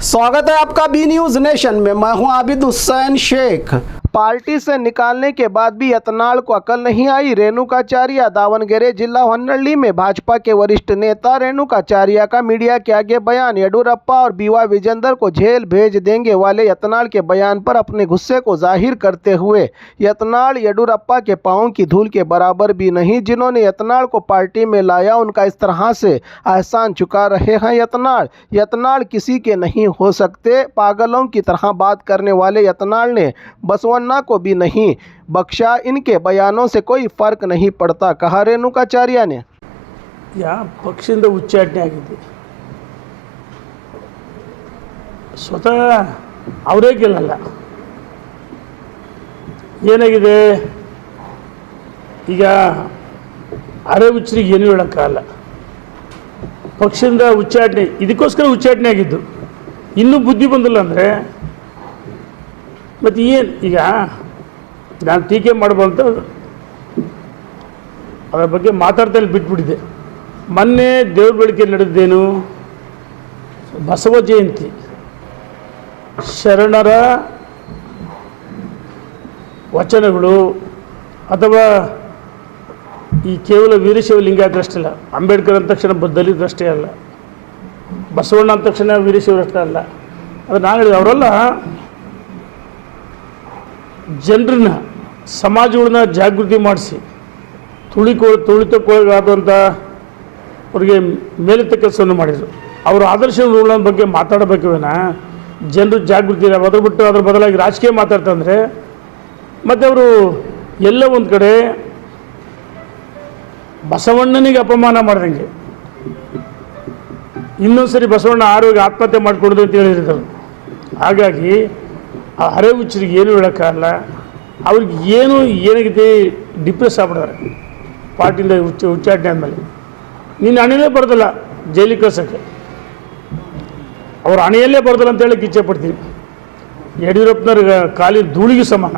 स्वागत है आपका बी न्यूज नेशन में। मैं हूं आबिद हुसैन शेख। पार्टी से निकालने के बाद भी यत्नाल को अकल नहीं आई। रेणुकाचार्य दावणगेरे जिला होन्नಳ್ಳಿ में भाजपा के वरिष्ठ नेता रेणुकाचार्य का मीडिया के आगे बयान। येडियुरप्पा और बीवा विजेंदर को जेल भेज देंगे वाले यत्नाल के बयान पर अपने गुस्से को जाहिर करते हुए यत्नाल येडियुरप्पा के पांव की धूल के बराबर भी नहीं। जिन्होंने यत्नाल को पार्टी में लाया उनका इस तरह से एहसान चुका रहे हैं। यत्नाल किसी के नहीं हो सकते। पागलों की तरह बात करने वाले यत्नाल ने बसवन्ना को भी नहीं बख्शा। इनके बयानों से कोई फर्क नहीं पड़ता, कहा रेणुकाचार्य ने। या पक्षದಿಂದ ಉಚ್ಚಾಟನೆ ಆಗಿದೆ, ಸ್ವತಃ ಅವರೇ ಗೆಲ್ಲಲ್ಲ. ಏನಾಗಿದೆ ಈಗ ಅರೆ ಹುಚ್ಚರಿಗೆ ಏನು ಹೇಳೋಕ್ಕಾಗಲ್ಲ. ಪಕ್ಷದಿಂದ ಉಚ್ಚಾಟನೆ ಇದಕ್ಕೋಸ್ಕರ ಉಚ್ಚಾಟನೆ ಆಗಿದ್ದು. ಇನ್ನೂ ಬುದ್ಧಿ ಬಂದಿಲ್ಲ ಅಂದರೆ ಮತ್ತು ಏನು ಈಗ ನಾನು ಟೀಕೆ ಮಾಡ್ಬೋದು ಅದರ ಬಗ್ಗೆ ಮಾತಾಡ್ತಾ ಬಿಟ್ಬಿಟ್ಟಿದೆ. ಮೊನ್ನೆ ದೇವ್ರ ಬೆಳಗ್ಗೆ ನಡೆದೇನು ಬಸವ ಜಯಂತಿ, ಶರಣರ ವಚನಗಳು ಅಥವಾ ಈ ಕೇವಲ ವೀರಶೈವ ಲಿಂಗಾಯತರಷ್ಟೇ ಅಲ್ಲ, ಅಂಬೇಡ್ಕರ್ ಅಂದ ತಕ್ಷಣ ದಲಿತರಷ್ಟೇ ಅಲ್ಲ, ಬಸವಣ್ಣ ಅಂದ ತಕ್ಷಣ ವೀರಶೈವರಷ್ಟೇ ಅಲ್ಲ. ಅದು ನಾನು ಹೇಳಿದೆ, ಅವರೆಲ್ಲ ಜನರನ್ನ ಸಮಾಜಗಳನ್ನ ಜಾಗೃತಿ ಮಾಡಿಸಿ ತುಳಿತಕ್ಕೊಳಗಾದಂಥ ಅವ್ರಿಗೆ ಮೇಲೆತ್ತ ಕೆಲಸವನ್ನು ಮಾಡಿದರು. ಅವರ ಆದರ್ಶಗಳ ಬಗ್ಗೆ ಮಾತಾಡಬೇಕೇನ, ಜನರು ಜಾಗೃತಿ ಅದ್ರ ಬಿಟ್ಟು ಅದ್ರ ಬದಲಾಗಿ ರಾಜಕೀಯ ಮಾತಾಡ್ತಂದರೆ ಮತ್ತು ಅವರು ಎಲ್ಲ ಒಂದು ಕಡೆ ಬಸವಣ್ಣನಿಗೆ ಅಪಮಾನ ಮಾಡ್ದಂಗೆ ಇನ್ನೊಂದು ಸರಿ ಬಸವಣ್ಣ ಆರೋಗ್ಯ ಆತ್ಮಹತ್ಯೆ ಮಾಡಿಕೊಡೋದು ಅಂತ ಹೇಳಿದ್ರು. ಹಾಗಾಗಿ ಆ ಅರೆ ಹುಚ್ಚರಿಗೆ ಏನು ಹೇಳೋಕ್ಕಾಗಲ್ಲ. ಅವ್ರಿಗೆ ಏನಾಗಿದೆ ಡಿಪ್ರೆಸ್ ಆಗ್ಬಿಡ್ತಾರೆ ಪಾರ್ಟಿಯಿಂದ ಉಚ್ಚಾಟನೆ ಆದಮೇಲೆ. ನಿನ್ನ ಹಣೆಯಲ್ಲೇ ಬರ್ದಲ್ಲ ಜೈಲಿಗೆ ಕಳ್ಸೋಕ್ಕೆ, ಅವ್ರ ಹಣೆಯಲ್ಲೇ ಬರ್ದಲ್ಲ ಅಂತ ಹೇಳಕ್ಕೆ ಇಚ್ಛೆ ಪಡ್ತೀನಿ. ಯಡಿಯೂರಪ್ಪನವ್ರಿಗೆ ಕಾಲಿನ ಧೂಳಿಗೆ ಸಮಾನ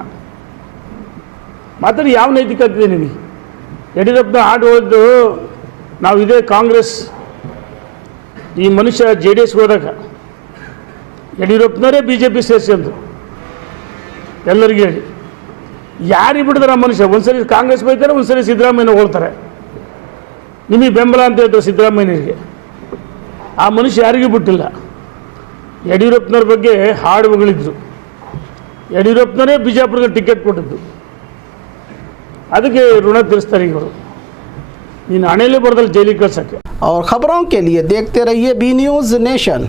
ಮಾತಾಡಿ ಯಾವ ನೈತಿಕತೆ ಇದೆ ನಿನಗೆ? ಯಡಿಯೂರಪ್ಪನ ಹಾಡು ಹೋದ್ದು ನಾವು ಇದೇ ಕಾಂಗ್ರೆಸ್ ಈ ಮನುಷ್ಯ JDS ಹೋದಾಗ ಯಡಿಯೂರಪ್ಪನವರೇ BJP ಸೇರಿಸಿದ್ರು ಎಲ್ಲರಿಗೂ ಹೇಳಿ. ಯಾರಿಗೆ ಬಿಡ್ತಾರೆ ಆ ಮನುಷ್ಯ? ಒಂದ್ಸರಿ ಕಾಂಗ್ರೆಸ್ ಬೈತಾರೆ, ಒಂದ್ಸರಿ ಸಿದ್ದರಾಮಯ್ಯನ ಹೋಗ್ತಾರೆ. ನಿಮಗೆ ಬೆಂಬಲ ಅಂತ ಹೇಳ್ತಾರೆ ಸಿದ್ದರಾಮಯ್ಯನಿಗೆ. ಆ ಮನುಷ್ಯ ಯಾರಿಗೂ ಬಿಟ್ಟಿಲ್ಲ. ಯಡಿಯೂರಪ್ಪನವ್ರ ಬಗ್ಗೆ ಹಾಡುಗಳಿದ್ರು. ಯಡಿಯೂರಪ್ಪನವರೇ ಬಿಜಾಪುರದಲ್ಲಿ ಟಿಕೆಟ್ ಕೊಟ್ಟಿದ್ದು. ಅದಕ್ಕೆ ಋಣ ತೀರಿಸ್ತಾರೆ ಇವರು. ನೀನು ಹಣೆಯಲ್ಲೇ ಬರ್ದಲ್ಲಿ ಜೈಲಿಗೆ ಕಳ್ಸೋಕ್ಕೆ. और खबरों के लिए देखते रहिए बी न्यूज नेशन।